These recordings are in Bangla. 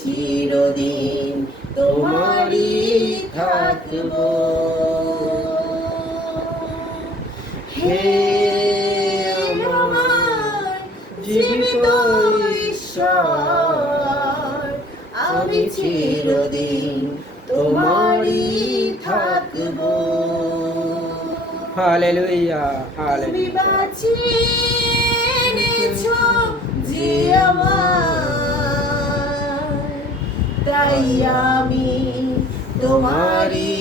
চিরদিন তোমারই থাকব। হে আমার জীবিত ঈশ্বর, আমি চিরদিন তোমারই থাকব। হালেলুয়া, তুমি হালেলুয়া। বাঁচিয়ে এনেছো যে আমায়, তাই আমি তোমারই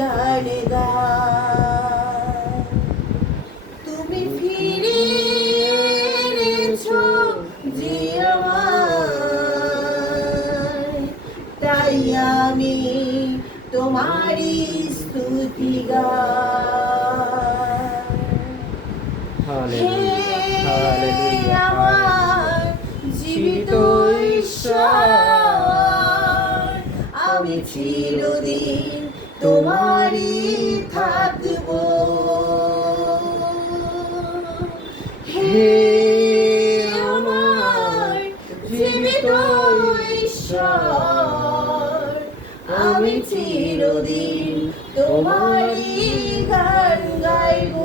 গান গাই। তুমি ফিরিয়ে এনেছো যে আমায়, তাই আমি তোমারই স্তুতি গাই। হে আমার জীবিত ঈশ্বর, আমি চিরদিন তোমারই থাকব। হে আমার জীবিত ঈশ্বর, আমি চিরদিন তোমারই গান গাইব।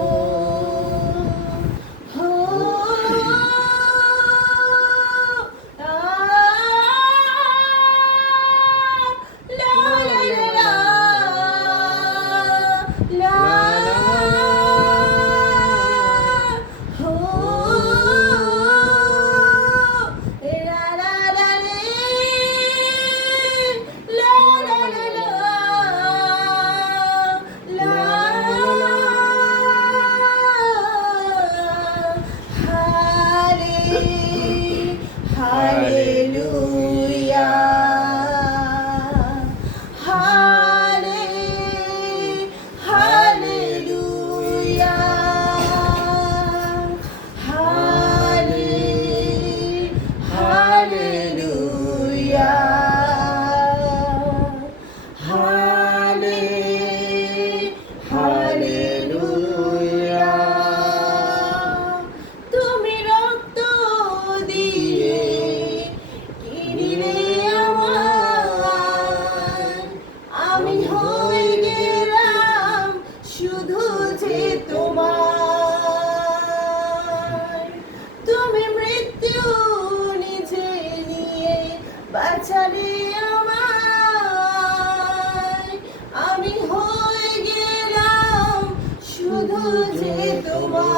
তুমি রক্ত দিয়ে কিনিলে আমায়, আমি হয়ে গেলাম শুধু যে তোমার। তুমি মৃত্যু নিজে নিয়ে বাঁচালে আমায়, আমি হয়ে গেলাম শুধু যে তোমার।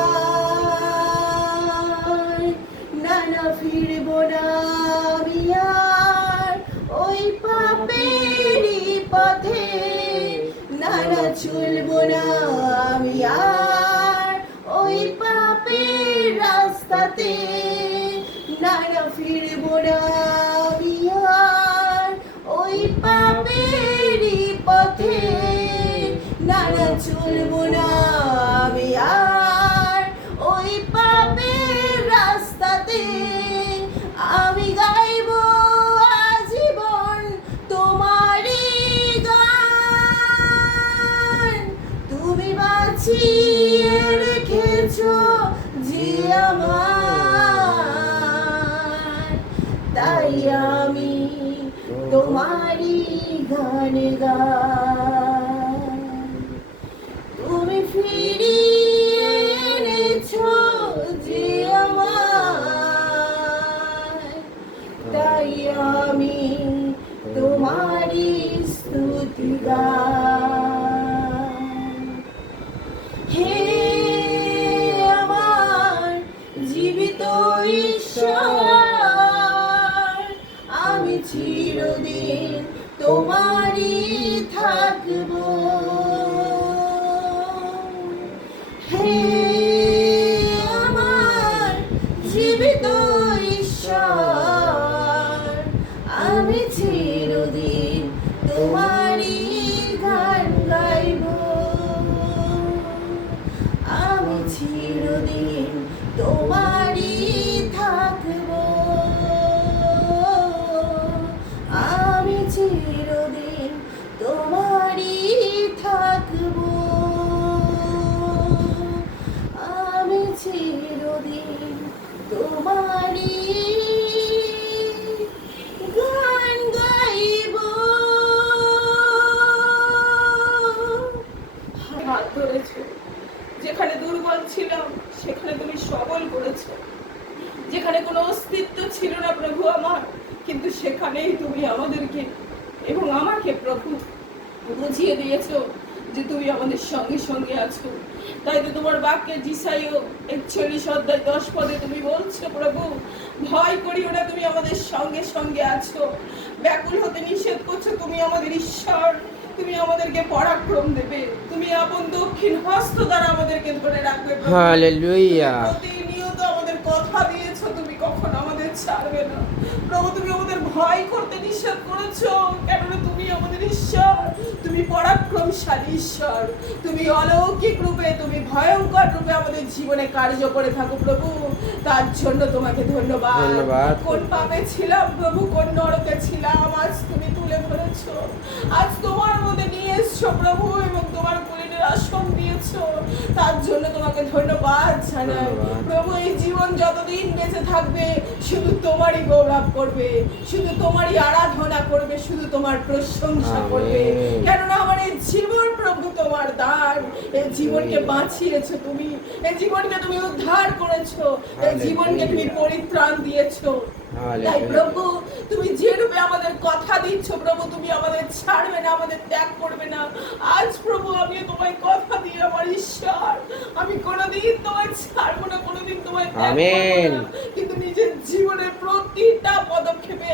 না না ফিরব না আমি আর ওই পাপেরই পথে, না না চলব না আমি আর ওই পাপের রাস্তাতে, না না ফিরব না আমি আর ওই পাপেরই পথে, না না চলব না আমি আর ওই পাপের রাস্তাতে। আমি গাইব আজীবন তোমারই গান, তুমি বাঁচিয়ে রেখেছো যে আমায়, তাই আমি তোমারই গান গাই। তুমি ফিরিয়ে এনেছো যে আমায়, তাই আমি তোমারই স্তুতি গাই। হে আমার জীবিত ঈশ্বর, আমি চিরদিন তোমারই থাকব। হে আমার জীবিত ঈশ্বর, আমি চিরদিন তোমারই গান গাইব। আমি চিরদিন তোমারই থাকব। আমি চিরদিন তোমারই থাকব। আমি চিরদিন তোমারই গান গাইব। ছিলাম সেখানে তুমি সবল করেছো। যেখানে কোনো অস্তিত্ব ছিল না প্রভু আমার, কিন্তু সেখানেই তুমি আমাদেরকে এবং আমাকে প্রভু বুঝিয়ে দিয়েছো যে তুমি আমাদের সঙ্গে সঙ্গে আছো। তাই তো তোমার বাক্যে যিশাইও 41 অধ্যায় 10 পদে তুমি বলছো প্রভু, ভয় করিও না, তুমি আমাদের সঙ্গে সঙ্গে আছো। ব্যাকুল হতে নিষেধ করছো, তুমি আমাদের ঈশ্বর, তুমি আমাদেরকে পরাক্রম দেবে, তুমি আপন দক্ষিণ হস্ত দ্বারা আমাদেরকে ধরে রাখবে প্রভু। হালেলুয়া। প্রতিনিয়ত আমাদের কথা দিয়েছো, তুমি কখনো আমাদের ছাড়বে না প্রভু। তুমি আমাদের ভয় করতে নিষেধ করেছো, কেননা তুমি আমাদের ঈশ্বর, তুমি পরাক্রমশালী ঈশ্বর, তুমি অলৌকিক রূপে, তুমি ভয়ঙ্কর রূপে আমাদের জীবনে কার্য করে থাকো প্রভু। তার জন্য তোমাকে ধন্যবাদ। ধন্যবাদ। কোন পাপে ছিলাম প্রভু, কোন নরকে ছিলাম, আজ তুমি তুলে ধরেছো, আজ তোমার মধ্যে নিয়ে এসছো প্রভু, এবং তোমার কুলিনের আসন দিয়েছো। তার জন্য তোমাকে ধন্যবাদ জানাই ধন্যবাদ। প্রভু। এই জীবন যতদিন বেঁচে থাকবে শুধু তোমারই গৌরব করবে, শুধু তোমারই আরাধনা করবে, শুধু তোমার প্রশংসা করবে, আমেন। কেননা আমার এই জীবন প্রভু তোমার দান। এই জীবনকে বাঁচিয়েছো তুমি, এই জীবনকে তুমি উদ্ধার করেছো, এই জীবনকে তুমি পরিত্রাণ দিয়েছো। তাই প্রভু, তুমি যে রূপে আমাদের কথা দিচ্ছ প্রভু, তুমি আমাদের ছাড়বে না, আমাদের ত্যাগ করবে না। আজ প্রভু আমি তোমায় কথা দিই আমার ঈশ্বর, আমি কোনোদিন তোমায় ছাড়বো না, কোনোদিন তোমায় ত্যাগ করবো আমেন। না, কিন্তু নিজের জীবনের প্রতিটা পদক্ষেপে